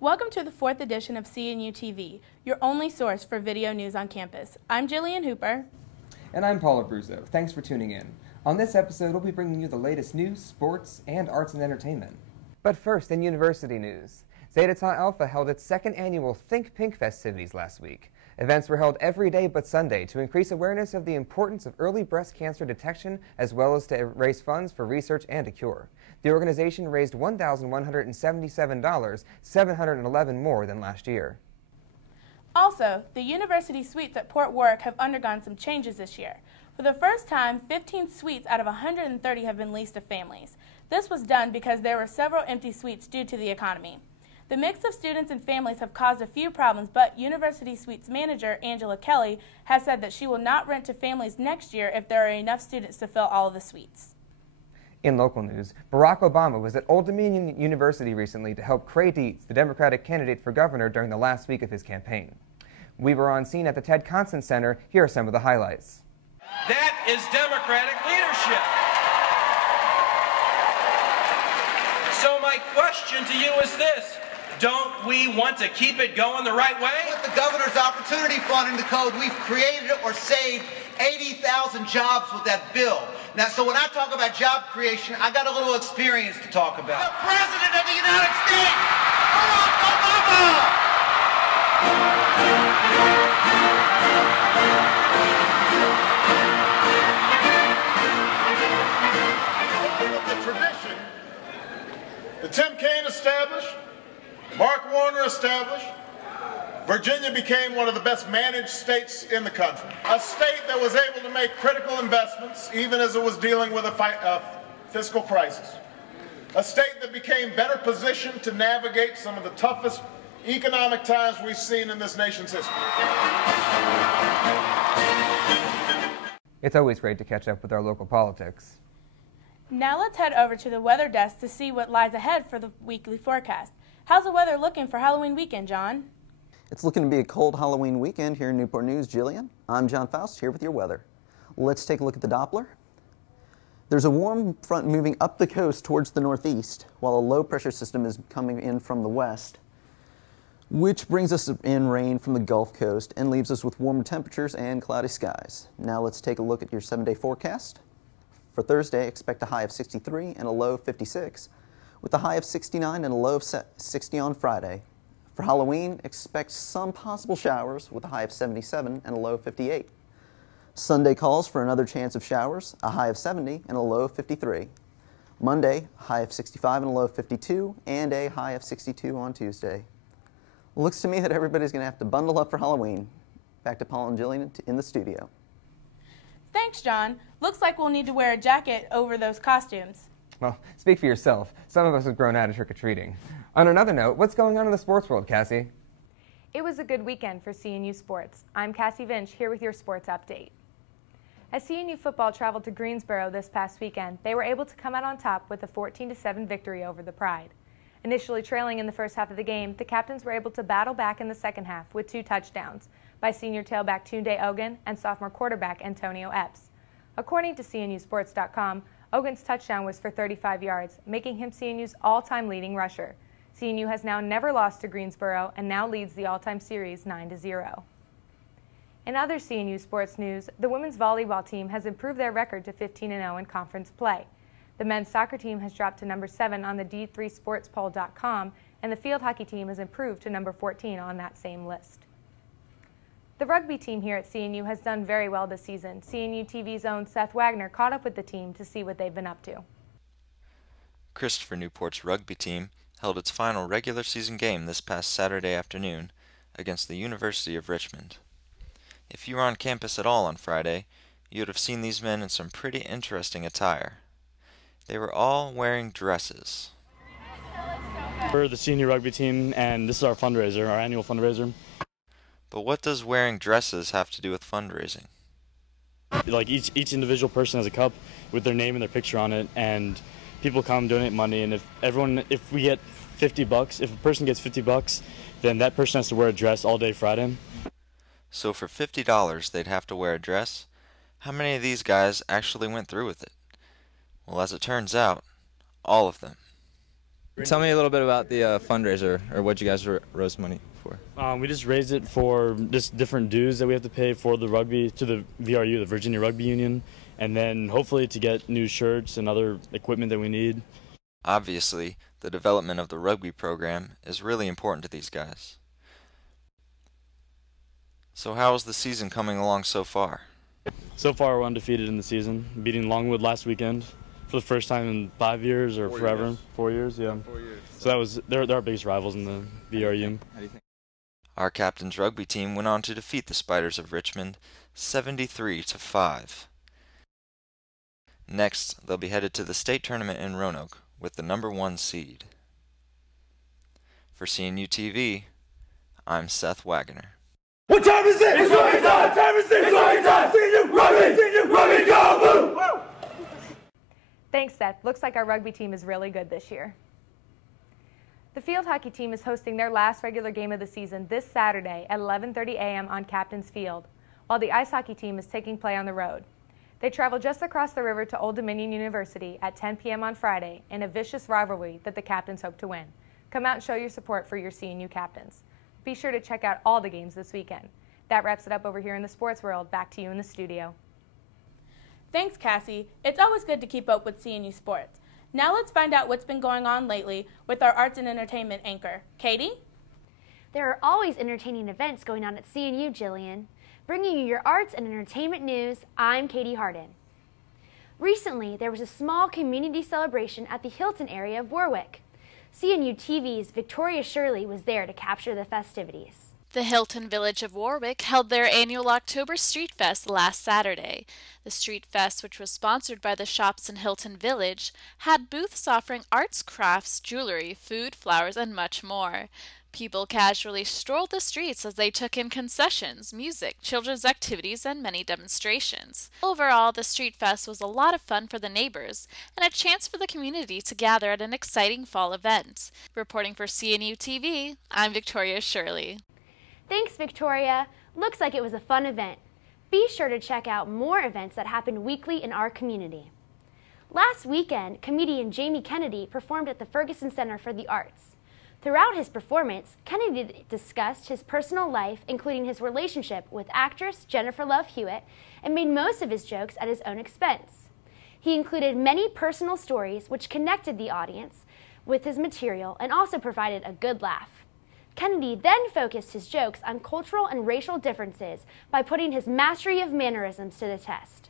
Welcome to the 4th edition of Cnu TV, your only source for video news on campus. I'm Jillian Hooper. And I'm Paul Abruzzo. Thanks for tuning in. On this episode, we'll be bringing you the latest news, sports, and arts and entertainment. But first, in university news, Zeta Tau Alpha held its second annual Think Pink festivities last week. Events were held every day but Sunday to increase awareness of the importance of early breast cancer detection, as well as to raise funds for research and a cure. The organization raised $1,177, $711 more than last year. Also, the university suites at Port Warwick have undergone some changes this year. For the first time, 15 suites out of 130 have been leased to families. This was done because there were several empty suites due to the economy. The mix of students and families have caused a few problems, but University Suites manager Angela Kelly has said that she will not rent to families next year if there are enough students to fill all of the suites. In local news, Barack Obama was at Old Dominion University recently to help Cray Dietz, the Democratic candidate for governor, during the last week of his campaign. We were on scene at the Ted Constant Center. Here are some of the highlights. That is Democratic leadership. So my question to you is this: don't we want to keep it going the right way? With the governor's opportunity fund in the code, we've created or saved 80,000 jobs with that bill. Now, so when I talk about job creation, I got a little experience to talk about. The President of the United States, Barack Obama! The tradition that Tim Kaine established, Mark Warner established, Virginia became one of the best managed states in the country. A state that was able to make critical investments even as it was dealing with a fiscal crisis. A state that became better positioned to navigate some of the toughest economic times we've seen in this nation's history. It's always great to catch up with our local politics. Now let's head over to the weather desk to see what lies ahead for the weekly forecast. How's the weather looking for Halloween weekend, John? It's looking to be a cold Halloween weekend here in Newport News, Jillian. I'm John Faust here with your weather. Let's take a look at the Doppler. There's a warm front moving up the coast towards the northeast, while a low pressure system is coming in from the west, which brings us in rain from the Gulf Coast and leaves us with warmer temperatures and cloudy skies. Now let's take a look at your 7-day forecast. For Thursday, expect a high of 63 and a low of 56, with a high of 69 and a low of 60 on Friday. For Halloween, expect some possible showers with a high of 77 and a low of 58. Sunday calls for another chance of showers, a high of 70 and a low of 53. Monday, a high of 65 and a low of 52, and a high of 62 on Tuesday. Looks to me that everybody's going to have to bundle up for Halloween. Back to Paul and Jillian in the studio. Thanks, John. Looks like we'll need to wear a jacket over those costumes. Well, speak for yourself. Some of us have grown out of trick-or-treating. On another note, what's going on in the sports world, Cassie? It was a good weekend for CNU sports. I'm Cassie Vinch here with your sports update. As CNU football traveled to Greensboro this past weekend, they were able to come out on top with a 14-7 victory over the Pride. Initially trailing in the first half of the game, the captains were able to battle back in the second half with 2 touchdowns by senior tailback Tunde Ogun and sophomore quarterback Antonio Epps. According to CNUsports.com, Ogun's touchdown was for 35 yards, making him CNU's all-time leading rusher. CNU has now never lost to Greensboro and now leads the all-time series 9-0. In other CNU sports news, the women's volleyball team has improved their record to 15-0 in conference play. The men's soccer team has dropped to number 7 on the D3sportspoll.com, and the field hockey team has improved to number 14 on that same list. The rugby team here at CNU has done very well this season. CNU TV's own Seth Wagner caught up with the team to see what they've been up to. Christopher Newport's rugby team held its final regular season game this past Saturday afternoon against the University of Richmond. If you were on campus at all on Friday, you would have seen these men in some pretty interesting attire. They were all wearing dresses. We're the senior rugby team, and this is our fundraiser, our annual fundraiser. But what does wearing dresses have to do with fundraising? Like each individual person has a cup with their name and their picture on it, and people come donate money. And if we get $50, if a person gets $50, then that person has to wear a dress all day Friday. So for $50, they'd have to wear a dress? How many of these guys actually went through with it? Well, as it turns out, all of them. Tell me a little bit about the fundraiser, or what you guys raised money for. We just raised it for just different dues that we have to pay for the rugby, to the VRU, the Virginia Rugby Union, and then hopefully to get new shirts and other equipment that we need. Obviously, the development of the rugby program is really important to these guys. So how is the season coming along so far? So far, we're undefeated in the season, beating Longwood last weekend for the first time in 5 years or 4 years. 4 years, yeah. 4 years. So they're our biggest rivals in the VRU. How do you think? Our captain's rugby team went on to defeat the Spiders of Richmond 73-5. Next, they'll be headed to the state tournament in Roanoke with the #1 seed. For Cnu TV, I'm Seth Wagoner. What time is it? It's rugby time! What time is it? It's rugby time! Cnu rugby, go, woo! Thanks, Seth. Looks like our rugby team is really good this year. The field hockey team is hosting their last regular game of the season this Saturday at 11:30 a.m. on Captain's Field, while the ice hockey team is taking play on the road. They travel just across the river to Old Dominion University at 10 p.m. on Friday in a vicious rivalry that the Captains hope to win. Come out and show your support for your CNU Captains. Be sure to check out all the games this weekend. That wraps it up over here in the sports world. Back to you in the studio. Thanks, Cassie. It's always good to keep up with CNU sports. Now let's find out what's been going on lately with our arts and entertainment anchor. Katie? There are always entertaining events going on at CNU, Jillian. Bringing you your arts and entertainment news, I'm Katie Harden. Recently, there was a small community celebration at the Hilton area of Warwick. CNU TV's Victoria Shirley was there to capture the festivities. The Hilton Village of Warwick held their annual October Street Fest last Saturday. The Street Fest, which was sponsored by the shops in Hilton Village, had booths offering arts, crafts, jewelry, food, flowers, and much more. People casually strolled the streets as they took in concessions, music, children's activities, and many demonstrations. Overall, the Street Fest was a lot of fun for the neighbors and a chance for the community to gather at an exciting fall event. Reporting for CNU TV, I'm Victoria Shirley. Thanks, Victoria. Looks like it was a fun event. Be sure to check out more events that happen weekly in our community. Last weekend, comedian Jamie Kennedy performed at the Ferguson Center for the Arts. Throughout his performance, Kennedy discussed his personal life, including his relationship with actress Jennifer Love Hewitt, and made most of his jokes at his own expense. He included many personal stories which connected the audience with his material and also provided a good laugh. Kennedy then focused his jokes on cultural and racial differences by putting his mastery of mannerisms to the test.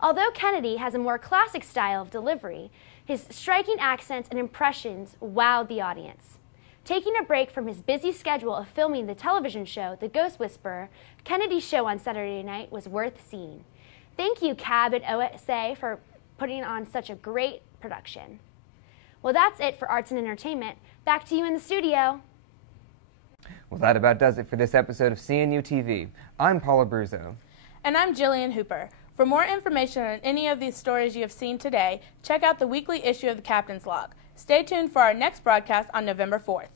Although Kennedy has a more classic style of delivery, his striking accents and impressions wowed the audience. Taking a break from his busy schedule of filming the television show The Ghost Whisperer, Kennedy's show on Saturday night was worth seeing. Thank you, CAB and OSA, for putting on such a great production. Well, that's it for Arts and Entertainment. Back to you in the studio. Well, that about does it for this episode of CNU TV. I'm Paula Bruzzo. And I'm Jillian Hooper. For more information on any of these stories you have seen today, check out the weekly issue of the Captain's Log. Stay tuned for our next broadcast on November 4th.